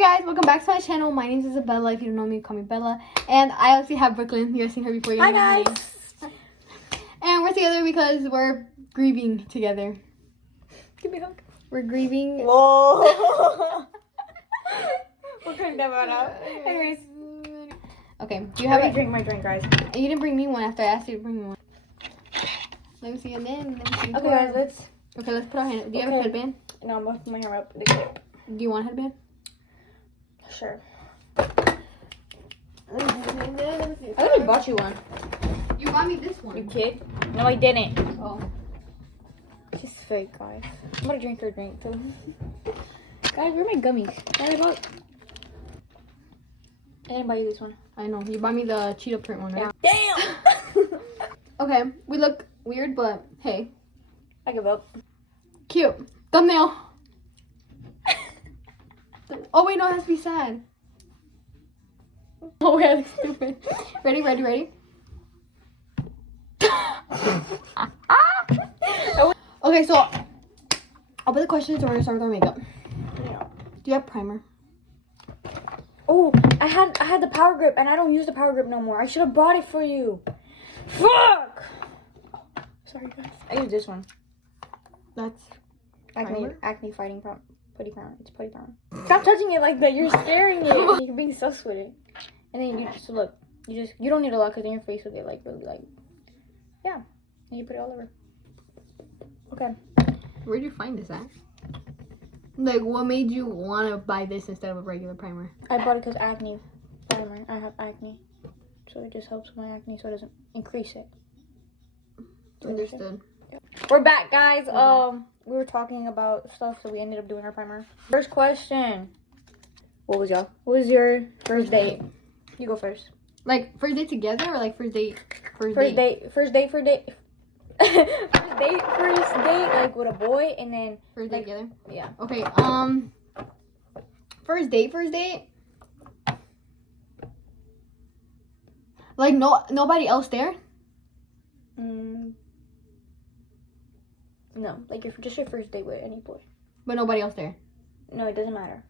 Hey guys, welcome back to my channel. My name is Isabella. If you don't know me, call me Bella. And I also have Brooklyn. You guys seen her before. Hi guys. And we're together because we're grieving together. Give me a hug. We're grieving. Whoa. We'll cut that one out. Anyways. Okay, do you have a drink my drink, guys? You didn't bring me one after I asked you to bring me one. Let me see and then. Let me see. Okay, guys, let's. Okay, let's put our hand. Do you have a headband? No, I'm putting my hair up. Do you want a headband? Sure. I already bought you one. You bought me this one. You kid? No, I didn't. Oh. She's fake, guys. I'm gonna drink her drink too. Guys, where are my gummies? What about? I didn't buy you this one. I know. You bought me the cheetah print one, right? Yeah. Damn! Okay, we look weird, but hey. I give up. Cute. Thumbnail. Oh wait, no, it has to be sad. Oh yeah, that's stupid. Ready? Okay, so I'll put the questions. We're gonna start with our makeup. Yeah. Do you have primer? Oh, I had the power grip and I don't use the power grip no more. I should have brought it for you. Fuck! Sorry guys. I use this one. That's acne fighting putty primer. It's putty primer. Stop touching it like that. You're scaring it. You're being sus with it. And then you just look. You don't need a lot because then your face will get like really like. Yeah. And you put it all over. Okay. Where'd you find this at? Like, what made you want to buy this instead of a regular primer? I bought it because acne primer. I have acne, so it just helps with my acne, so it doesn't increase it. Understood. Yep. We're back, guys. We were talking about stuff, so we ended up doing our primer. First question. What was your first date? You go first. Like, first date together or like first date? First date, like with a boy, and then first date together. Yeah. Okay. First date. Like nobody else there. No, like just your first date with any boy. But nobody else there. No, it doesn't matter.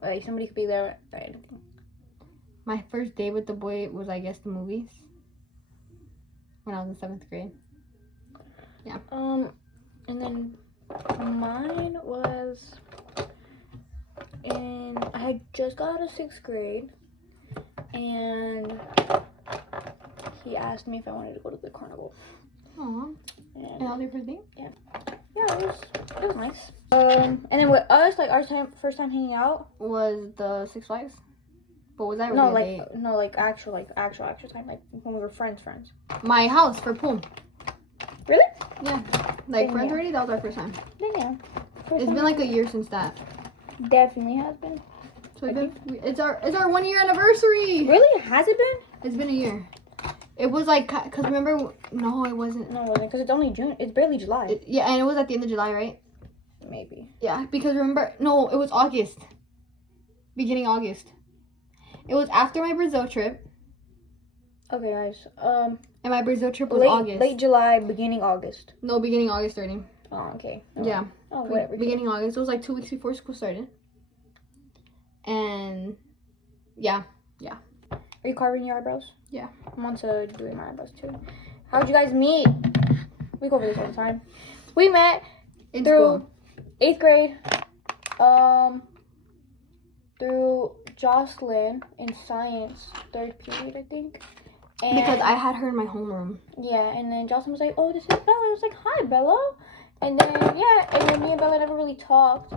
Like somebody could be there or anything. My first date with the boy was, I guess, the movies. When I was in 7th grade. Yeah. And then mine was I had just got out of 6th grade, and he asked me if I wanted to go to the carnival. Aww. And how was your first date? Yeah, it was nice. And then with us, like our first time hanging out was the Six Flags. But was that really a date? actual time, like when we were friends. My house for pool. Really? Yeah. Like friends already. That was our first time. Yeah. It's been like a year since that. Definitely has been. So it's our 1 year anniversary. Really? Has it been? It's been a year. It was like, cause remember? No, it wasn't. No, it wasn't. Cause it's only June. It's barely July. Yeah, and it was at the end of July, right? Maybe. Yeah, because remember? No, it was August. Beginning August. It was after my Brazil trip. Okay, guys. And my Brazil trip was August. Late July, beginning August. No, beginning August starting. Oh, okay. No. Yeah. Oh, whatever. Beginning August. It was like 2 weeks before school started. And yeah. Are you carving your eyebrows? Yeah. I'm on to doing my eyebrows too. How'd you guys meet? We go over this all the time. We met through school. 8th grade. Through Jocelyn in science, 3rd period, I think. And because I had her in my homeroom. Yeah, and then Jocelyn was like, "Oh, this is Bella." I was like, "Hi, Bella." And then me and Bella never really talked.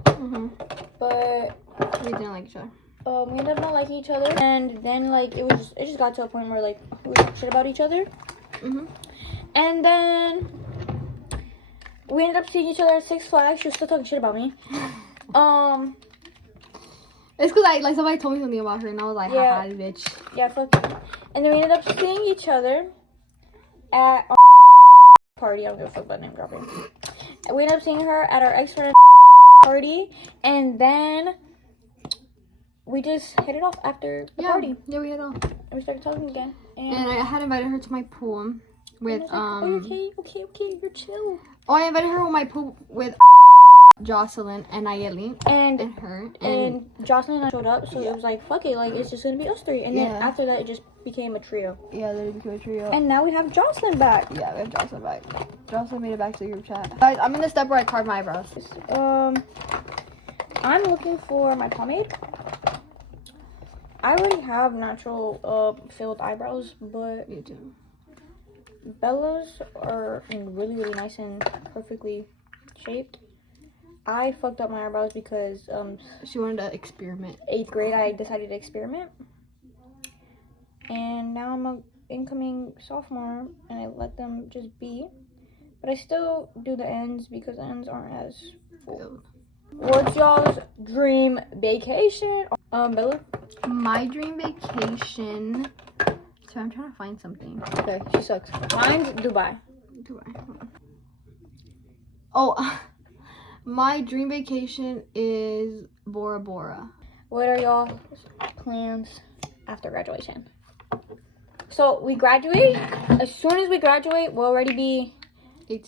But we didn't like each other. We ended up not liking each other, and then like it just got to a point where like we were talking shit about each other. And then we ended up seeing each other at Six Flags. She was still talking shit about me. It's because like somebody told me something about her, and I was like, yeah. haha, bitch. Yeah, fuck you. And then we ended up seeing each other at our party. I don't give a fuck about name dropping. We ended up seeing her at our ex-friend's party, and then we just hit it off after the party. Yeah, we hit it off. And we started talking again. And I had invited her to my pool with like, oh, okay, you're chill. Oh, I invited her on my pool with Jocelyn and Nayeli and and her. And Jocelyn and I showed up, so it was like, fuck it, like, it's just gonna be us three. And then after that, it just became a trio. Yeah, they became a trio. And now we have Jocelyn back. Yeah, we have Jocelyn back. Jocelyn made it back to the group chat. Guys, I'm in the step where I carve my eyebrows. I'm looking for my pomade. I already have natural filled eyebrows, but Me too. Bella's are really, really nice and perfectly shaped. I fucked up my eyebrows because she wanted to experiment. 8th grade, I decided to experiment. And now I'm a incoming sophomore, and I let them just be. But I still do the ends because the ends aren't as full. What's y'all's dream vacation? Bella? My dream vacation. So I'm trying to find something. Okay, she sucks. Mine's Dubai. Dubai. Oh, my dream vacation is Bora Bora. What are y'all's plans after graduation? So we graduate. As soon as we graduate, we'll already be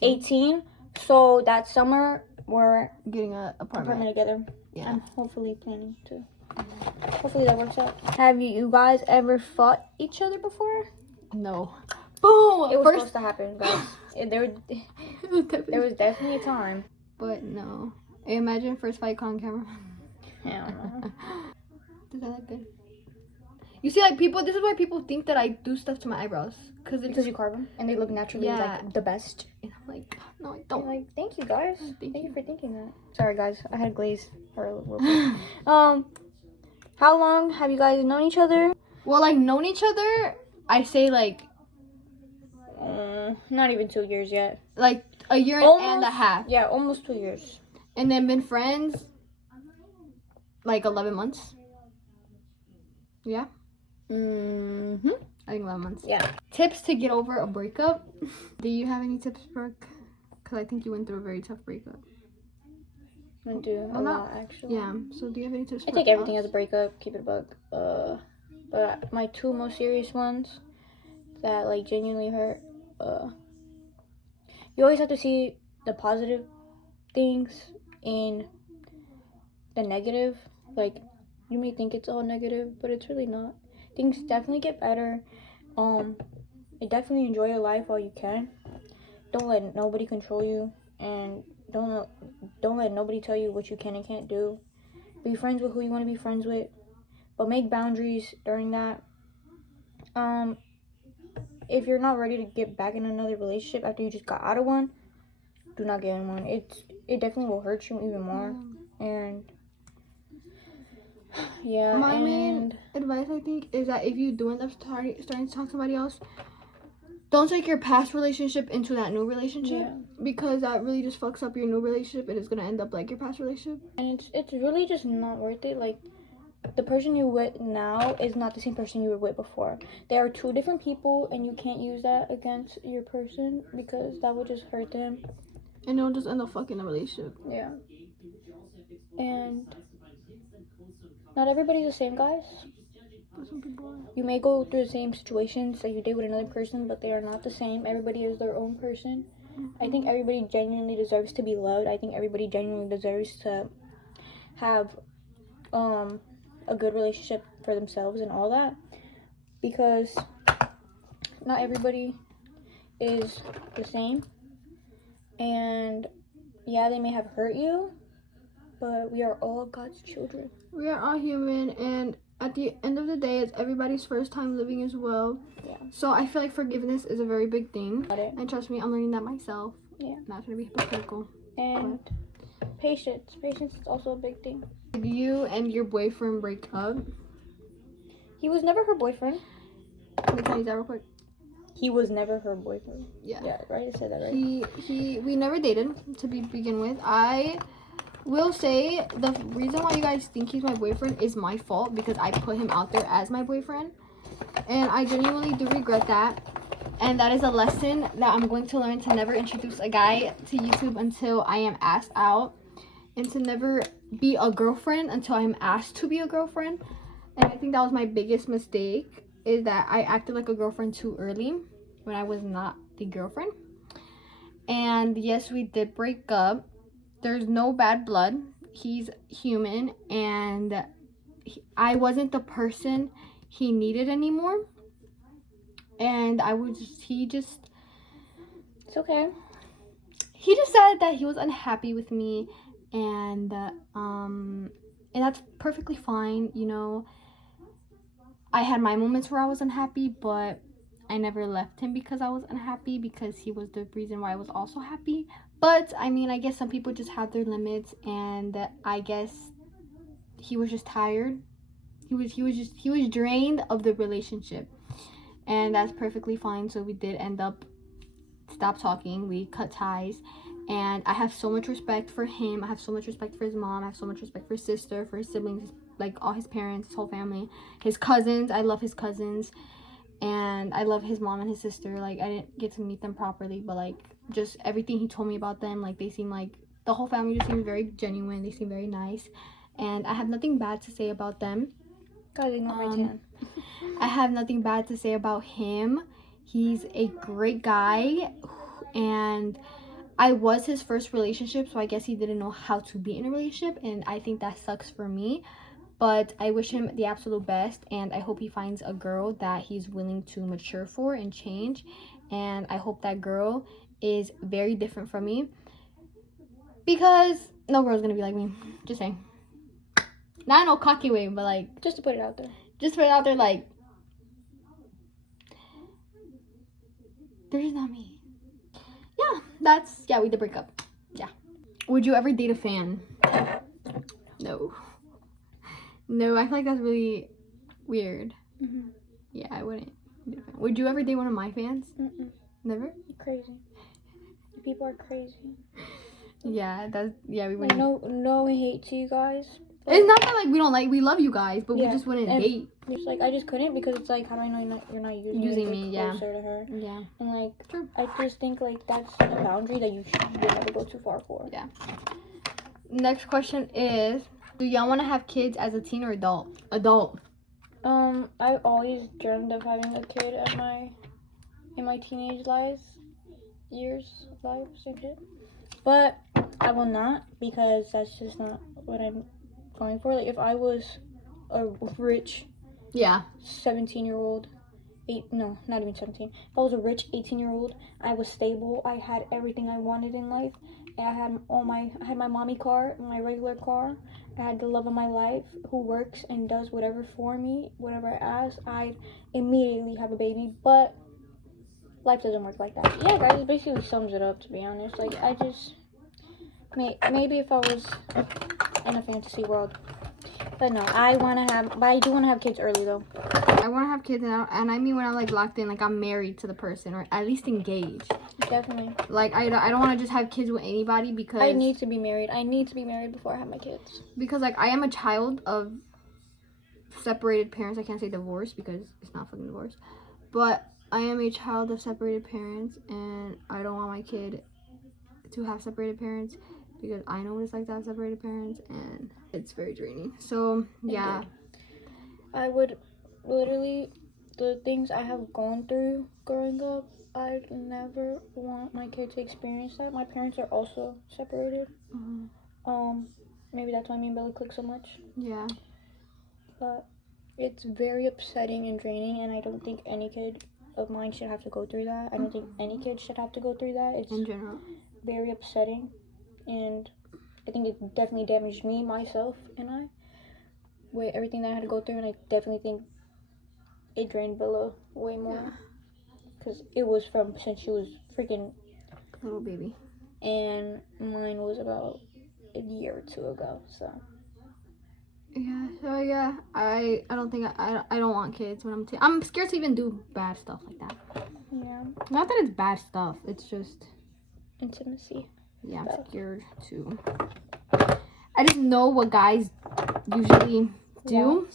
18. So that summer, we're getting an apartment together. Yeah. I'm hopefully planning to. Hopefully that works out. Have you guys ever fought each other before? No. Boom! It was supposed to happen, guys. There was definitely a time. But no. Imagine first fight on camera. Hell no. Does that look good? You see, like, people, this is why people think that I do stuff to my eyebrows. Because you carve them and they look naturally like the best. And I'm like, no, I don't. You're like, thank you guys. Thank you for thinking that. Sorry guys, I had glaze for a little bit. How long have you guys known each other? Well, like, known each other, I say like not even 2 years yet. Like a year and a half. Yeah, almost 2 years. And then been friends like 11 months. Yeah. Mm-hmm. I think 11 months. Yeah. Tips to get over a breakup. Do you have any tips, Brooke? Because I think you went through a very tough breakup. I do a lot, actually. Yeah. So do you have any tips? I take everything as a breakup. Keep it a buck. But my 2 most serious ones that like genuinely hurt. You always have to see the positive things in the negative. Like, you may think it's all negative, but it's really not. Things definitely get better. Definitely enjoy your life while you can. Don't let nobody control you, and don't let nobody tell you what you can and can't do. Be friends with who you want to be friends with, but make boundaries during that. If you're not ready to get back in another relationship after you just got out of one, do not get in one. It definitely will hurt you even more. And yeah, my main advice, I think, is that if you do end up starting to talk to somebody else, don't take your past relationship into that new relationship, because that really just fucks up your new relationship and it's gonna end up like your past relationship. And it's really just not worth it. Like, the person you're with now is not the same person you were with before. They are 2 different people, and you can't use that against your person because that would just hurt them. And they'll just end up fucking the relationship. Yeah. And not everybody's the same, guys. Some people are. You may go through the same situations that you did with another person, but they are not the same. Everybody is their own person. I think everybody genuinely deserves to be loved. I think everybody genuinely deserves to have a good relationship for themselves and all that, because not everybody is the same. And yeah, they may have hurt you, but we are all God's children. We are all human, and at the end of the day, it's everybody's first time living as well. Yeah. So I feel like forgiveness is a very big thing. Got it. And trust me, I'm learning that myself. Yeah. Not trying to be hypocritical. And patience. Patience is also a big thing. Did you and your boyfriend break up? He was never her boyfriend. Can we tell you that real quick? He was never her boyfriend. Yeah. Yeah, right? I said that right. We never dated to begin with. I will say the reason why you guys think he's my boyfriend is my fault, because I put him out there as my boyfriend. And I genuinely do regret that. And that is a lesson that I'm going to learn, to never introduce a guy to YouTube until I am asked out. And to never be a girlfriend until I'm asked to be a girlfriend. And I think that was my biggest mistake, is that I acted like a girlfriend too early when I was not the girlfriend. And yes, we did break up. there's no bad blood. He's human, and I wasn't the person he needed anymore. And It's okay. he just said that he was unhappy with me, and that's perfectly fine. You know, I had my moments where I was unhappy, but I never left him because I was unhappy, because he was the reason why I was also happy. But I mean, I guess some people just have their limits, and I guess he was just tired. He was drained of the relationship, and that's perfectly fine. So we did end up stop talking. We cut ties, and I have so much respect for him. I have so much respect for his mom. I have so much respect for his sister, for his siblings, like all his parents, his whole family, his cousins. I love his cousins, and I love his mom and his sister. Like, I didn't get to meet them properly, but like just everything he told me about them, like they seem like the whole family just seems very genuine. They seem very nice, and I have nothing bad to say about them. Guys, ignore my tan. I have nothing bad to say about him. He's a great guy, and I was his first relationship, so I guess he didn't know how to be in a relationship, and I think that sucks for me. But I wish him the absolute best, and I hope he finds a girl that he's willing to mature for and change. And I hope that girl is very different from me, because no girl's gonna be like me. Just saying. Not in a cocky way, but like, Just to put it out there. just put it out there, like, they're just not me. Yeah, we did break up. Yeah. Would you ever date a fan? No. No, I feel like that's really weird. Mm-hmm. Yeah, I wouldn't date a fan. Would you ever date one of my fans? Mm-mm. Never? You're crazy. People are crazy. Yeah, we Like, wouldn't. no hate to you guys. It's not that like we love you guys, but Yeah, we just wouldn't and date. It's like, I just couldn't, because it's like, how do I know you're not using me, me yeah. closer to her? Yeah. And like, True. I just think like that's a boundary that you should never go too far for. Yeah. Next question is, do y'all want to have kids as a teen or adult? Adult. I always dreamed of having a kid in my teenage years, same shit. But I will not, because that's just not what I'm going for. Like, if I was a rich 17-year-old, not even 17. If I was a rich 18-year-old, I was stable, I had everything I wanted in life. I had my mommy car, my regular car. I had the love of my life who works and does whatever for me, whatever I ask. I'd immediately have a baby, but life doesn't work like that. Yeah, guys, it basically sums it up, to be honest. Like, I just, maybe if I was in a fantasy world. But no, I do want to have kids early, though. I want to have kids, and I mean when I'm like locked in, like I'm married to the person, or at least engaged. Definitely. Like, I don't want to just have kids with anybody, because I need to be married. I need to be married before I have my kids. Because like I am a child of separated parents. I can't say divorce because it's not fucking divorce, but I am a child of separated parents, and I don't want my kid to have separated parents, because I know what it's like to have separated parents, and it's very draining. So yeah. I would literally, the things I have gone through growing up, I'd never want my kid to experience that. My parents are also separated. Maybe that's why me and Billy click so much. Yeah. But it's very upsetting and draining, and I don't think any kid of mine should have to go through that. I don't think any kid should have to go through that. It's in general very upsetting, and I think it definitely damaged me, myself, and with everything that I had to go through, and I definitely think it drained Bella way more, because it was from since she was freaking little baby, and mine was about a year or two ago. So yeah, I don't think I don't want kids when I'm scared to even do bad stuff like that. Yeah, not that it's bad stuff, it's just intimacy. Yeah, I'm scared to. I just know what guys usually do.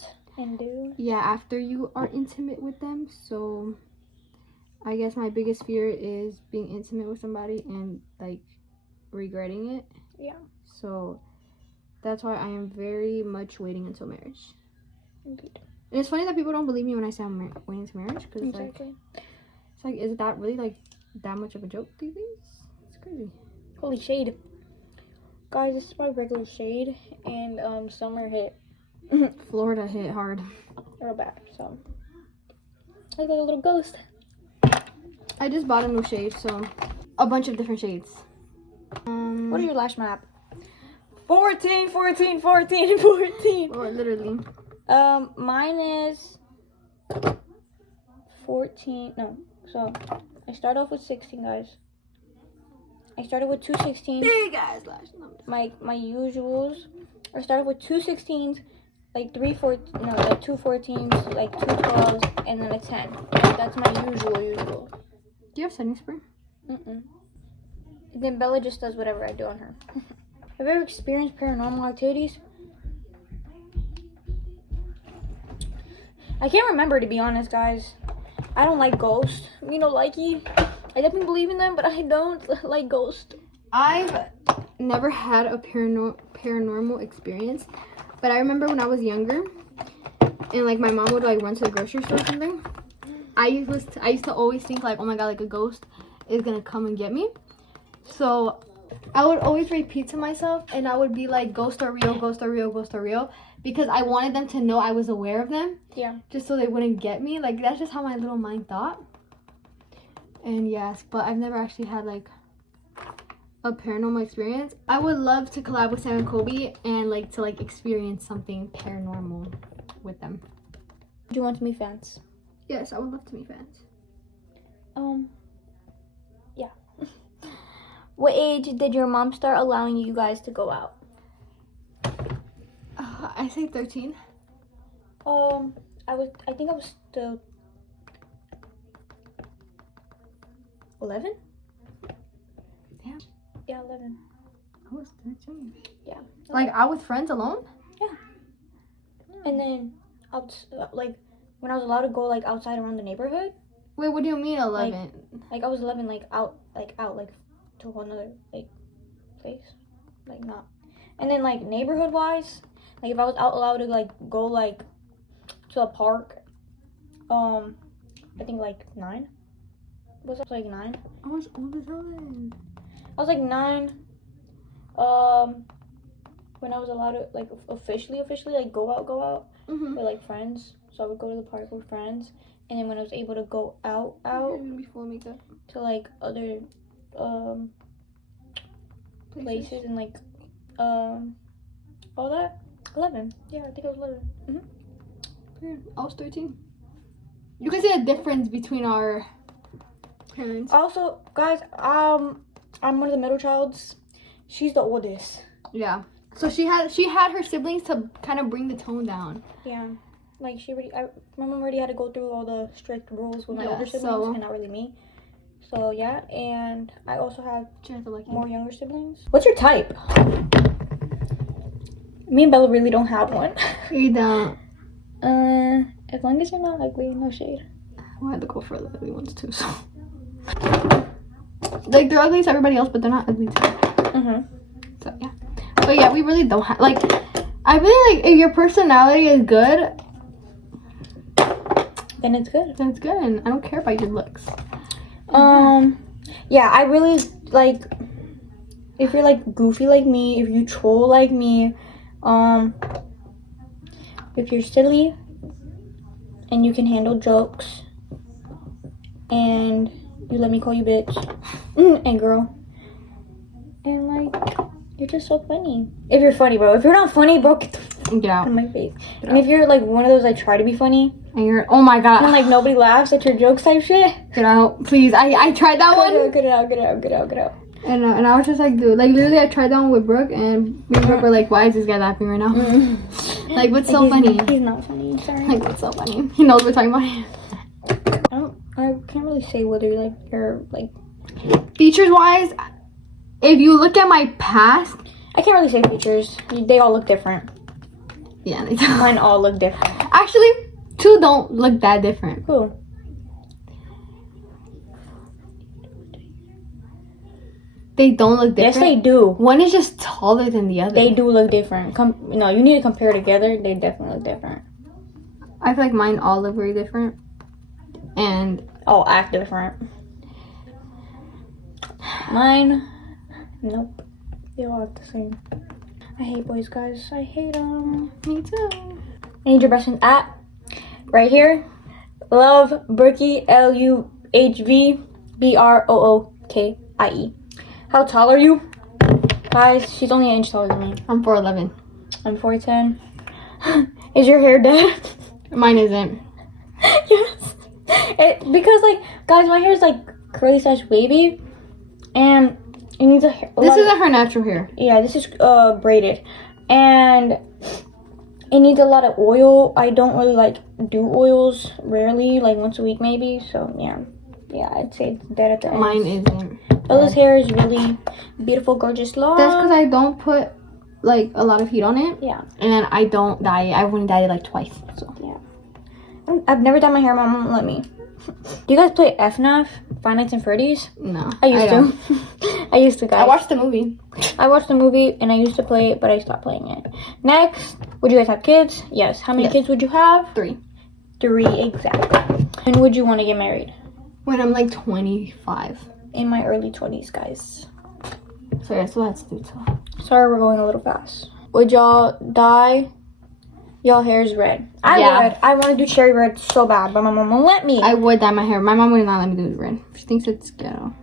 Yeah, after you are intimate with them. So I guess my biggest fear is being intimate with somebody and like regretting it. Yeah. So that's why I am very much waiting until marriage. Indeed. And it's funny that people don't believe me when I say I'm waiting to marriage, because exactly. It's like, is that really like that much of a joke these days? It's crazy. Holy shade. Guys, this is my regular shade, and summer hit Florida hit hard. real bad, so I look like a little ghost. I just bought a new shade, so a bunch of different shades. What are your lash map? 14, 14, 14, 14. Or literally. Mine is 14. No, so I start off with 16, guys. I started with 2 16s. Big ass lash numbers. My usuals. I started with 2 16s, like 2 14s, like 2 12s, and then a 10. That's my usual. Do you have setting spray? And then Bella just does whatever I do on her. Have you ever experienced paranormal activities? I can't remember, to be honest, guys. I don't like ghosts. You know, likey. I definitely believe in them, but I don't like ghosts. I've never had a paranormal experience, but I remember when I was younger, and like my mom would like run to the grocery store or something. I used to always think like, oh my god, like a ghost is gonna come and get me. So I would always repeat to myself, and I would be like, ghosts are real, ghosts are real, ghosts are real, because I wanted them to know I was aware of them. Yeah. Just so they wouldn't get me. Like, that's just how my little mind thought. And yes, but I've never actually had like a paranormal experience. I would love to collab with Sam and Kobe and like to like experience something paranormal with them. Do you want to meet fans? Yes, I would love to meet fans. Yeah. What age did your mom start allowing you guys to go out? I say 13. I think I was still 11? Yeah. Yeah, 11. I was 13. Yeah. Like out with friends alone? Yeah. And then like when I was allowed to go like outside around the neighborhood. Wait, what do you mean 11? Like I was 11, like out to another like place, like not. And then like neighborhood wise, like if I was out allowed to like go like to a park, I think like 9. Was I like 9? I was old as hell then. I was like 9. When I was allowed to like officially like go out with like friends. So I would go to the park with friends, and then when I was able to go out before makeup to like other places and like all that, 11. Yeah, I think I was 11. Yeah, I was 13. You can see the difference between our parents. Also, guys, I'm one of the middle childs. She's the oldest. Yeah. So she had her siblings to kind of bring the tone down. Yeah. Like my mom already had to go through all the strict rules with my older siblings, and not really me. So yeah, and I also have more younger siblings. What's your type? Me and Bella really don't have one. You don't. As long as you're not ugly, no shade. I had to go for the ugly ones too. So like they're ugly to everybody else, but they're not ugly to me. So yeah. But yeah, we really don't have like. I really like if your personality is good. Then it's good. Then it's good, and I don't care about your looks. Yeah, I really like if you're like goofy like me, if you troll like me, if you're silly and you can handle jokes and you let me call you bitch and girl, and like you're just so funny. If you're funny, bro. If you're not funny, bro, get out of my face. And if you're like one of those I try to be funny and you're, oh my god, and like nobody laughs at your jokes type shit, get out, please. I tried that one. Get out. And I was just like, dude, like literally I tried that one with Brooke, and me and Brooke were like, why is this guy laughing right now? Like, what's so funny? He's not funny, sorry. Like, what's so funny? He knows we're talking about. I can't really say whether like you're like features wise. If you look at my past, I can't really say features. They all look different. Yeah, they do. Mine all look different. Actually, 2 don't look that different. Who? They don't look different. Yes, they do. One is just taller than the other. They do look different. No, you need to compare together. They definitely look different. I feel like mine all look very different. And all act different. Mine, nope. They all act the same. I hate boys, guys. I hate them. Me too. I need your best friend at right here. Love Brookie, 𝒸ℴ𝓃𝓃𝓃𝓽𝓽. How tall are you? Guys, she's only an inch taller than me. I'm 4'11". I'm 4'10". Is your hair dead? Mine isn't. Yes. Because like, guys, my hair is like curly / wavy, and it needs This isn't her natural hair. Yeah, this is braided, and it needs a lot of oil. I don't really like do oils, rarely, like once a week maybe. So yeah, I'd say it's dead at the end. Mine isn't. Bella's hair is really beautiful, gorgeous, long. That's because I don't put like a lot of heat on it. Yeah. And then I don't dye it. I've only dyed it like twice. So yeah. I've never dyed my hair. My mom won't let me. Do you guys play FNAF, Five Nights at Freddy's? No. I used to. I used to, guys. I watched the movie. I watched the movie and I used to play it, but I stopped playing it. Next, would you guys have kids? Yes. How many kids would you have? 3. 3, exactly. When would you want to get married? When I'm like 25. In my early 20s, guys. So yeah, so let's do 2. Sorry, we're going a little fast. Would y'all dye y'all hair's red? I would. I want to do cherry red so bad, but my mom won't let me. I would dye my hair. My mom would not let me do it red. She thinks it's ghetto.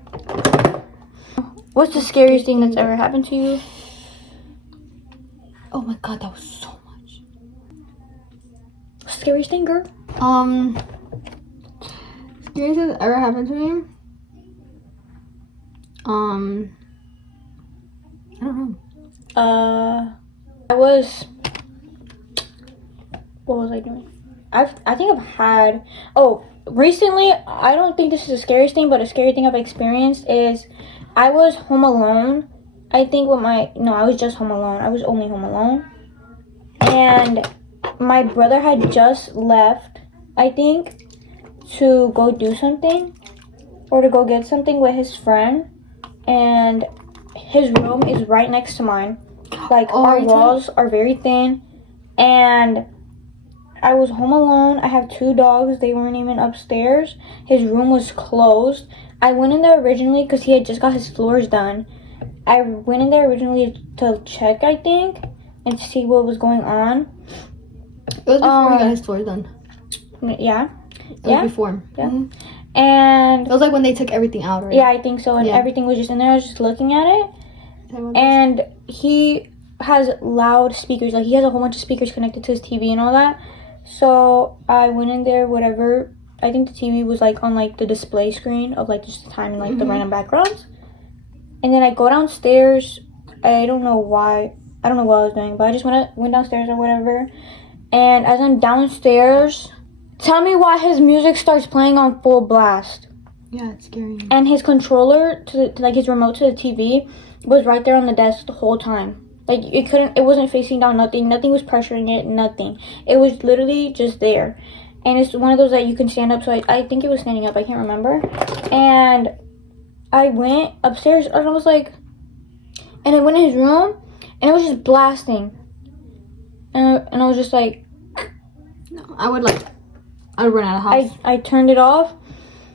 What's the scariest thing that's ever happened to you? Oh my god, that was so much. Scariest thing, girl? Scariest thing that ever happened to me? I don't know. What was I doing? I think I've had, recently, I don't think this is the scariest thing, but a scary thing I've experienced is I was home alone. I think I was just home alone. I was only home alone. And my brother had just left, I think, to go do something or to go get something with his friend. And his room is right next to mine. Like, our walls are very thin. And I was home alone. I have 2 dogs. They weren't even upstairs. His room was closed. I went in there originally because he had just got his floors done. I went in there originally to check, I think, and to see what was going on. It was before he got his floors done. Yeah. It was before. Yeah. Mm-hmm. And it was like when they took everything out, right? Yeah, I think so. And everything was just in there. I was just looking at it. And he has loud speakers. Like, he has a whole bunch of speakers connected to his TV and all that. So I went in there, whatever. I think the TV was like on like the display screen of like just the time and like the random backgrounds. And then I go downstairs. I don't know why. I don't know what I was doing, but I just went downstairs or whatever. And as I'm downstairs, tell me why his music starts playing on full blast. Yeah, it's scary. And his controller to like his remote to the TV was right there on the desk the whole time. Like, it wasn't facing down, nothing was pressuring it, nothing. It was literally just there. And it's one of those that you can stand up, so I think it was standing up, I can't remember. And I went upstairs, and I was like, and I went in his room, and it was just blasting. And I was just like, no, I would run out of the house. I turned it off.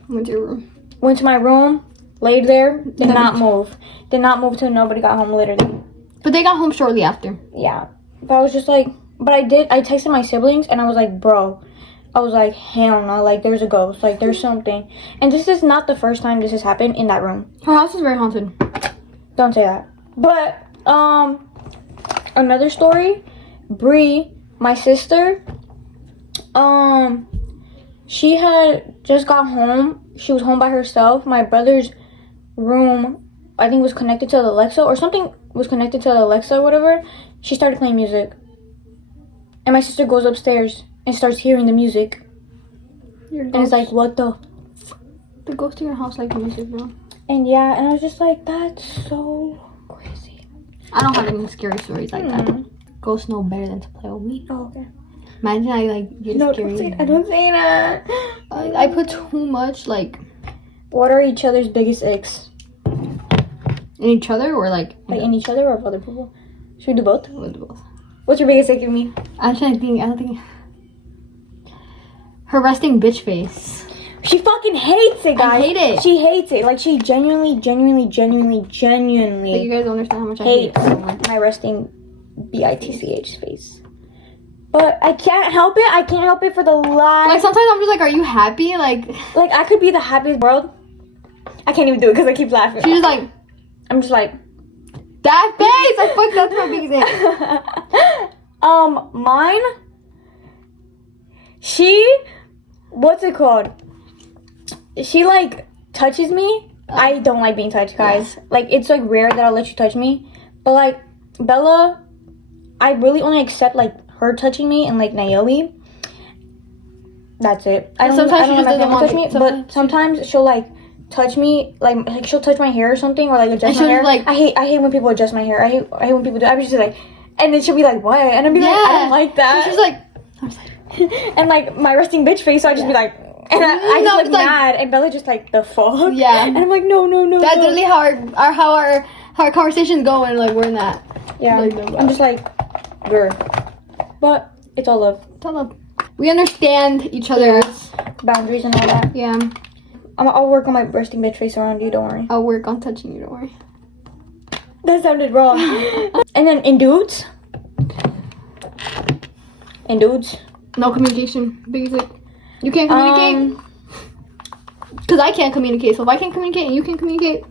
Went to your room. Went to my room, laid there, did not move. Did not move till nobody got home, literally. But they got home shortly after. Yeah. But I was just like, I texted my siblings, and I was like, bro. I was like, hell no, like, there's a ghost, like, there's something. And this is not the first time this has happened in that room. Her house is very haunted. Don't say that. But, another story, Bree, my sister, she had just got home. She was home by herself. My brother's room, I think, was connected to the Alexa, or something was connected to the Alexa or whatever. She started playing music. And my sister goes upstairs and starts hearing the music. And it's like, what the? The ghost in your house like music, bro. And yeah, and I was just like, that's so crazy. I don't have any scary stories like that. Ghosts know better than to play with me. Oh, okay. Imagine I like get scary. I don't say that. I put too much like. What are each other's biggest icks? In each other or like in each other or other people? Should we do both? We'll do both. What's your biggest ick of me? I don't think. Her resting bitch face. She's She fucking hates it, guys. I hate it. She hates it. Like, she genuinely Like, you guys don't understand how much I hate hates it. my resting bitch face. But I can't help it. I can't help it for the life. Like, sometimes I'm just like, are you happy? Like I could be the happiest world. I can't even do it because I keep laughing. she's just like, I'm just like, that face. I fucked that's my biggest thing. Mine. What's it called? She like touches me. I don't like being touched, guys. Like, it's like rare that I'll let you touch me. But like Bella, I really only accept like her touching me and like Naomi. That's it. I don't let my family touch me, but sometimes she'll like touch me, like she'll touch my hair or something, or like adjust my hair. Like, I hate when people adjust my hair. I hate when people do. I was just like, and then she'll be like, what? And I'll be like, I don't like that. She's like, and like my resting bitch face, so I just be like, and I just look mad, and Bella just like, the fuck? Yeah. And I'm like, no. That's literally how our conversations go, and like we're in that. Yeah. Like, no, I'm just like, girl. But it's all love. It's all love. We understand each other's Boundaries and all that. Yeah. I'll work on my resting bitch face around you, don't worry. I'll work on touching you, don't worry. That sounded wrong. And then in dudes. No communication. Biggest like, you can't communicate. Because I can't communicate. So if I can't communicate and you can communicate.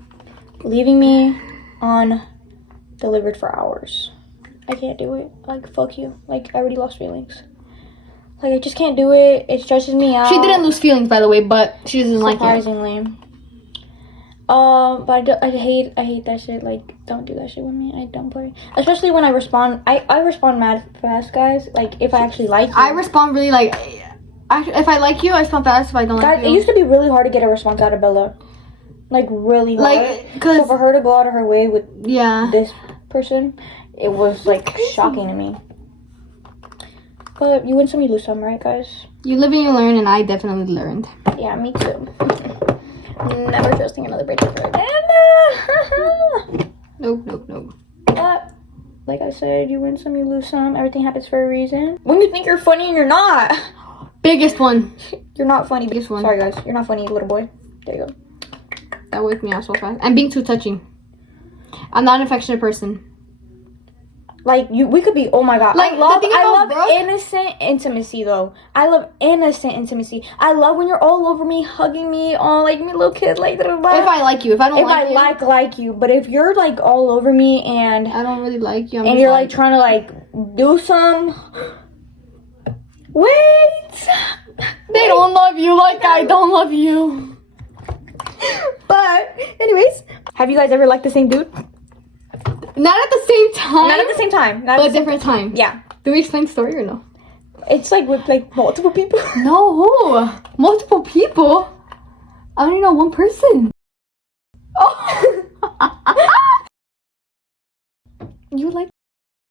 Leaving me on delivered for hours. I can't do it. Like, fuck you. Like, I already lost feelings. Like, I just can't do it. It stresses me out. She didn't lose feelings, by the way, but she doesn't like it. Surprisingly. But I hate that shit. Like, don't do that shit with me. I don't play. Especially when I respond. I respond mad fast, guys. Like, if I actually like you. I respond really like. If I like you, I respond fast. If I don't like guys, you. it used to be really hard to get a response out of Bella. Like, really hard. Like, cause so for her to go out of her way with yeah this person, it was like shocking to me. But you win some, you lose some, right, guys? You live and you learn, and I definitely learned. Yeah, me too. Never trusting another breakup again. Nope. But like I said, you win some, you lose some. Everything happens for a reason. When you think you're funny and you're not. Biggest one. You're not funny. Biggest one. Sorry, guys. You're not funny, little boy. There you go. That wakes me out so fast. I'm being too touching. I'm not an affectionate person. Like, we could be, oh my god. Like, I love Brooke, innocent intimacy, though. I love innocent intimacy. I love when you're all over me, hugging me, all like me little kid, like, if I like you. If I don't like you. If I like you. But if you're, like, all over me and I don't really like you. and you're, like, trying to, like, do some. Wait. They don't love you like I don't love you. But, anyways, have you guys ever liked the same dude? Not at the same time. Not at the same time. But different time. Yeah. Do we explain the story or no? It's like with like multiple people. No. Multiple people? I only know one person. Oh. You like...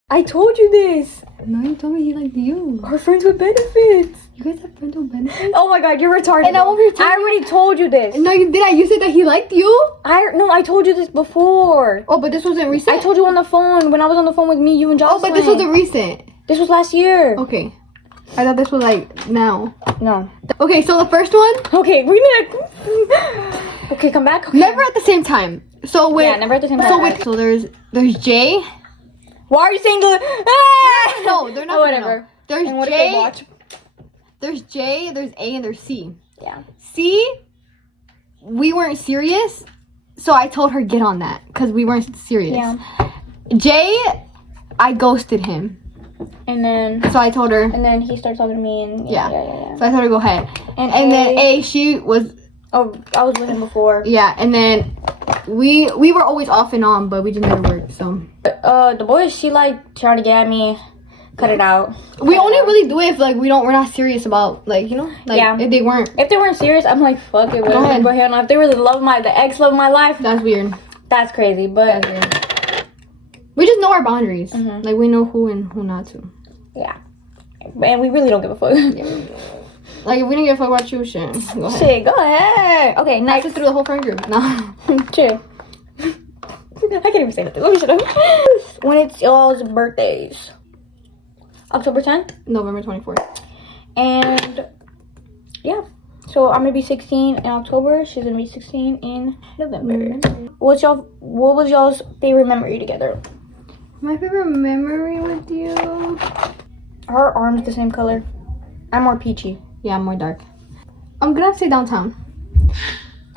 I told you this. No, you told me he liked you. Our friends with benefits. You guys have friends with benefits? Oh my god, you're retarded. And I already told you this. No, you did. You said that he liked you? I told you this before. Oh, but this wasn't recent? I told you on the phone when I was on the phone with me, you, and Jocelyn. Oh, but this wasn't recent. This was last year. Okay. I thought this was like now. No. Okay, so the first one? Okay, we need to... Okay, come back. Okay. Never at the same time. So wait. Yeah, never at the same time. So there's Jay. Why are you saying the... No, they're not. Oh, whatever. There's and what Jay. If they watch? There's J, there's A, and there's C. Yeah. C, we weren't serious, so I told her get on that because we weren't serious. Yeah. J, I ghosted him. And then... So I told her. And then he started talking to me and... Yeah. So I told her go ahead. And then A, she was... Oh, I was with him before. Yeah, and then we were always off and on, but we just never worked, so... The boys, she like trying to get at me. Cut it out. We only really do it if like we're not serious about like, you know, like if they weren't. If they weren't serious, I'm like, fuck it. Go ahead. If they really love the ex love my life, That's weird. that's crazy. But That's weird. We just know our boundaries. Mm-hmm. Like we know who and who not to. yeah, and we really don't give a fuck. Like if we didn't give a fuck about you, shit. Go ahead. Shit, go ahead. Okay, I next. just threw the whole friend group. No. Chill. I can't even say nothing. Let me shut up. When it's y'all's birthdays. October 10th. November 24th. And yeah. So I'm gonna be 16 in October. She's gonna be 16 in November. What was y'all's favorite memory together? My favorite memory with you. Her arm's the same color. I'm more peachy. Yeah, I'm more dark. I'm gonna have to say downtown.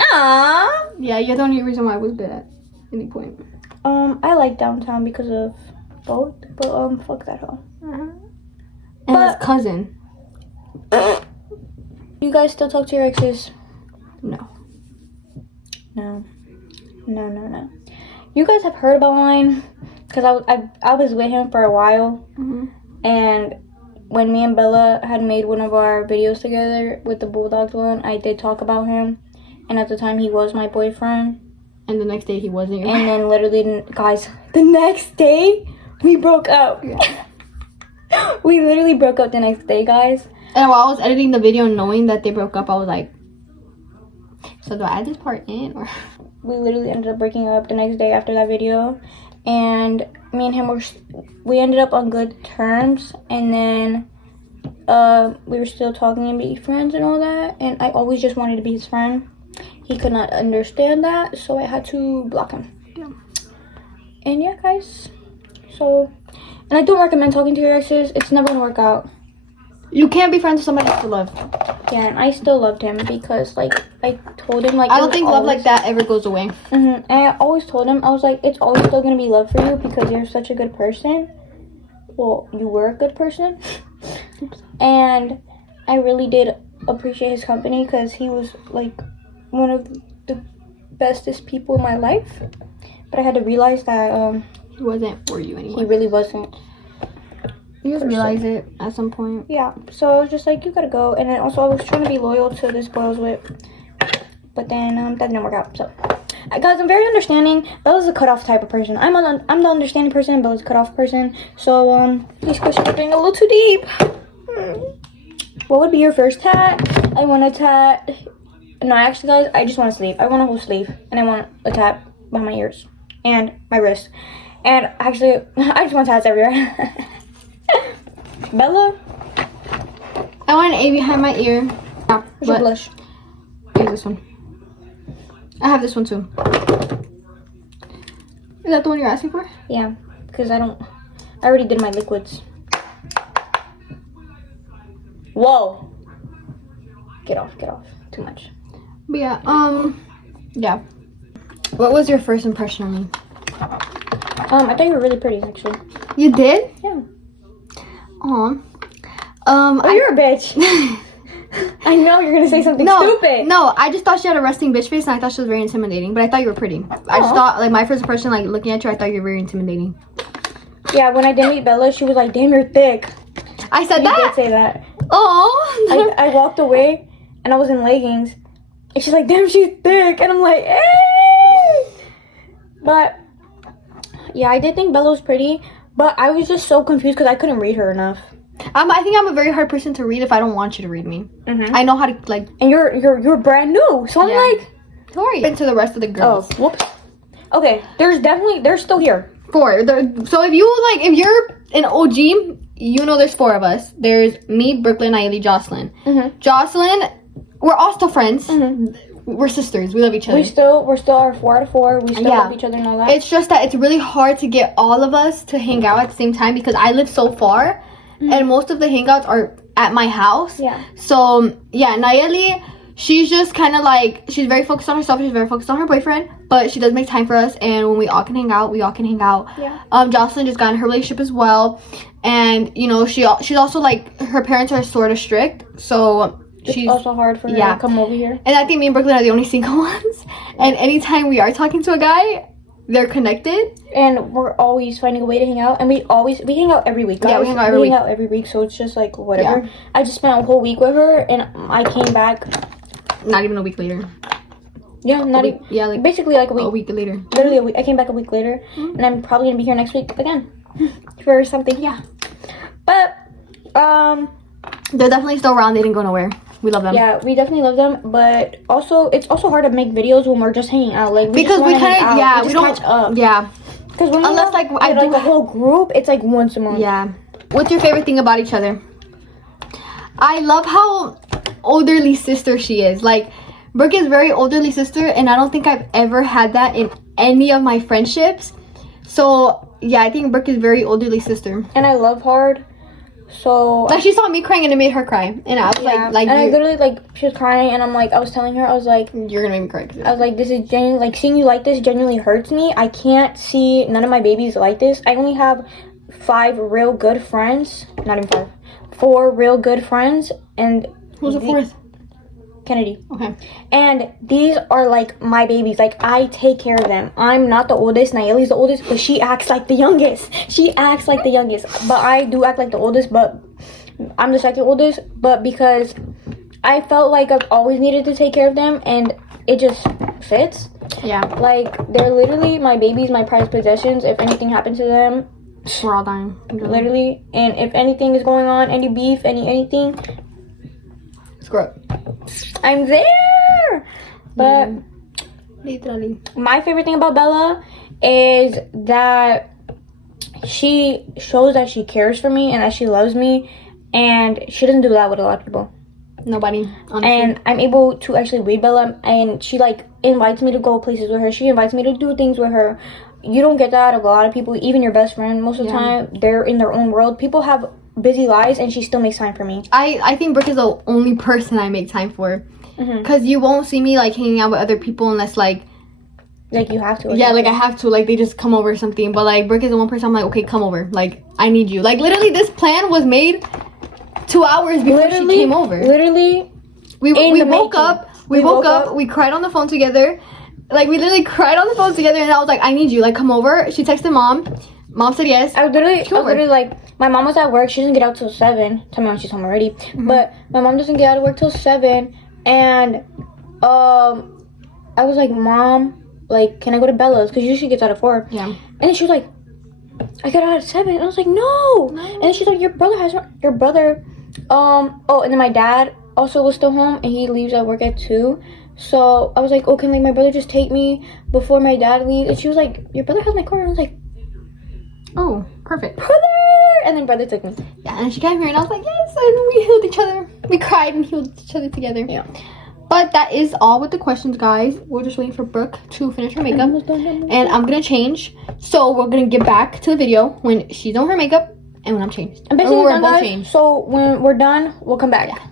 Ah. Yeah, you're the only reason why I was good at any point. I like downtown because of both, but fuck that hoe. And But- his cousin. You guys still talk to your exes? No. No. You guys have heard about mine because I was with him for a while, and when me and Bella had made one of our videos together with the Bulldogs one, I did talk about him, and at the time he was my boyfriend. And the next day he wasn't. And then literally, guys, the next day we broke up. Yeah. We literally broke up the next day, guys. And while I was editing the video, knowing that they broke up, I was like, so do I add this part in or? We literally ended up breaking up the next day after that video, and me and him we ended up on good terms, and then we were still talking and be friends and all that, and I always just wanted to be his friend. He could not understand that, so I had to block him. Yeah. And yeah, guys, so, and I don't recommend talking to your exes. It's never gonna work out. You can't be friends with somebody you love. Yeah, and I still loved him because, like, I told him, like, I don't think love like that ever goes away. And I always told him, I was like, it's always still gonna be love for you because you're such a good person. Well, you were a good person. And I really did appreciate his company because he was, like, one of the bestest people in my life. But I had to realize that He wasn't for you anymore. he really wasn't. You just realize it at some point. Yeah, so I was just like, you gotta go. And then also I was trying to be loyal to this boy I was with, but then that didn't work out. So guys, I'm very understanding. Bella's a cutoff type of person. I'm the understanding person, and Bella's a cutoff person. So these questions are getting a little too deep. What would be your first tat? I want a tat. No, actually, guys, I just want a sleeve. I want a whole sleeve, and I want a tat behind my ears and my wrist. And actually, I just want tats everywhere. Bella, I want an A behind my ear. Yeah, where's your but blush? use this one. I have this one too. Is that the one you're asking for? Yeah, because I already did my liquids. Whoa. Get off. Too much. But yeah, yeah. What was your first impression of me? I thought you were really pretty, actually. You did? Yeah. Aw. Oh, you're a bitch. I know you're gonna say something stupid. No, I just thought she had a resting bitch face, and I thought she was very intimidating. But I thought you were pretty. I just thought, like, my first impression, like, looking at you, I thought you were very intimidating. Yeah, when I did meet Bella, she was like, "Damn, you're thick." I said You that. did say that. Oh. I walked away, and I was in leggings, and she's like, "Damn, she's thick," and I'm like, "Hey!" But yeah, I did think Bella was pretty, but I was just so confused because I couldn't read her enough. I think I'm a very hard person to read if I don't want you to read me. Mm-hmm. I know how to, like. And you're brand new, so I'm Yeah. like, Who are you? Into the rest of the girls. oh, whoops. Okay, they're still here. Four. So if you're an OG, you know there's four of us. There's me, Brooklyn, Naili, Jocelyn. Mm-hmm. Jocelyn, we're all still friends. Mm-hmm. We're sisters. We love each other. We're still our 4 out of 4. We still love each other and all that. It's just that it's really hard to get all of us to hang out at the same time because I live so far, and most of the hangouts are at my house. Yeah. So yeah, Nayeli, she's just kind of like, she's very focused on herself. She's very focused on her boyfriend, but she does make time for us. And when we all can hang out, we all can hang out. Yeah. Jocelyn just got in her relationship as well, and you know she's also like, her parents are sort of strict, so. It's also hard for her to come over here. And I think me and Brooklyn are the only single ones. And anytime we are talking to a guy, they're connected. And we're always finding a way to hang out. And we hang out every week, guys. Yeah, we hang out every week. So it's just like, whatever. Yeah. I just spent a whole week with her, and I came back. Not even a week later. Yeah, not even. Yeah, like basically like a week. A week later. Literally a week. I came back a week later. Mm-hmm. And I'm probably going to be here next week again. For something. Yeah. But, they're definitely still around. They didn't go nowhere. We love them. yeah, we definitely love them, but also it's also hard to make videos when we're just hanging out. Like Because we kind of, we don't catch up. Yeah. Because when Unless, we like, have, I do a whole group, it's like once a month. Yeah. What's your favorite thing about each other? I love how olderly sister she is. Like, Brooke is very olderly sister, and I don't think I've ever had that in any of my friendships. So yeah, I think Brooke is very olderly sister. And I love hard. So like, she saw me crying and it made her cry, and I was like, and I literally, like, she was crying, and I'm like, I was telling her, I was like, you're gonna make me cry. I was like, this is genuinely, like, seeing you like this genuinely hurts me. I can't see none of my babies like this. I only have 5 real good friends, not even 5, 4 real good friends, and who's the 4th? Kennedy. Okay. And these are like my babies. Like, I take care of them. I'm not the oldest. Nayeli's the oldest, but she acts like the youngest. She acts like the youngest. But I do act like the oldest, but I'm the second oldest. But because I felt like I've always needed to take care of them, and it just fits. Yeah. Like, they're literally my babies, my prized possessions. If anything happens to them, we're all dying. Literally. And if anything is going on, any beef, anything, screw up. I'm there. But literally, my favorite thing about Bella is that she shows that she cares for me and that she loves me, and she doesn't do that with a lot of people. Nobody, honestly. And I'm able to actually read Bella, and she, like, invites me to go places with her. She invites me to do things with her. You don't get that out of a lot of people, even your best friend. Most of the time, they're in their own world. People have busy lives, and she still makes time for me. I think Brooke is the only person I make time for. Because you won't see me, like, hanging out with other people unless, like you have to. Yeah, like, I have to. Like, they just come over or something. But, like, Brooke is the one person I'm like, okay, come over. Like, I need you. Like, literally, this plan was made 2 hours before she came over. Literally, we woke up. We woke up. We cried on the phone together. Like, we literally cried on the phone together, and I was like, I need you. Like, come over. She texted mom. Mom said yes. I was literally like, my mom was at work. She doesn't get out till 7. Tell me when she's home already. But my mom doesn't get out of work till 7. And I was like, Mom, like, can I go to Bella's? Because usually she gets out at 4. Yeah. And then she was like, I got out at 7. And I was like, no. And then she's like, your brother. Oh, and then my dad also was still home, and he leaves at work at 2. So I was like, oh, can, like, my brother just take me before my dad leaves? And she was like, your brother has my car. And I was like, oh, perfect. Brother! And then brother took me. Yeah, and she came here, and I was like, yes, and we healed each other. We cried and healed each other together. Yeah. But that is all with the questions, guys. We're just waiting for Brooke to finish her makeup. And I'm going to change. So we're going to get back to the video when she's on her makeup and when I'm changed. I'm basically we're done, both guys. changed. So when we're done, we'll come back. Yeah.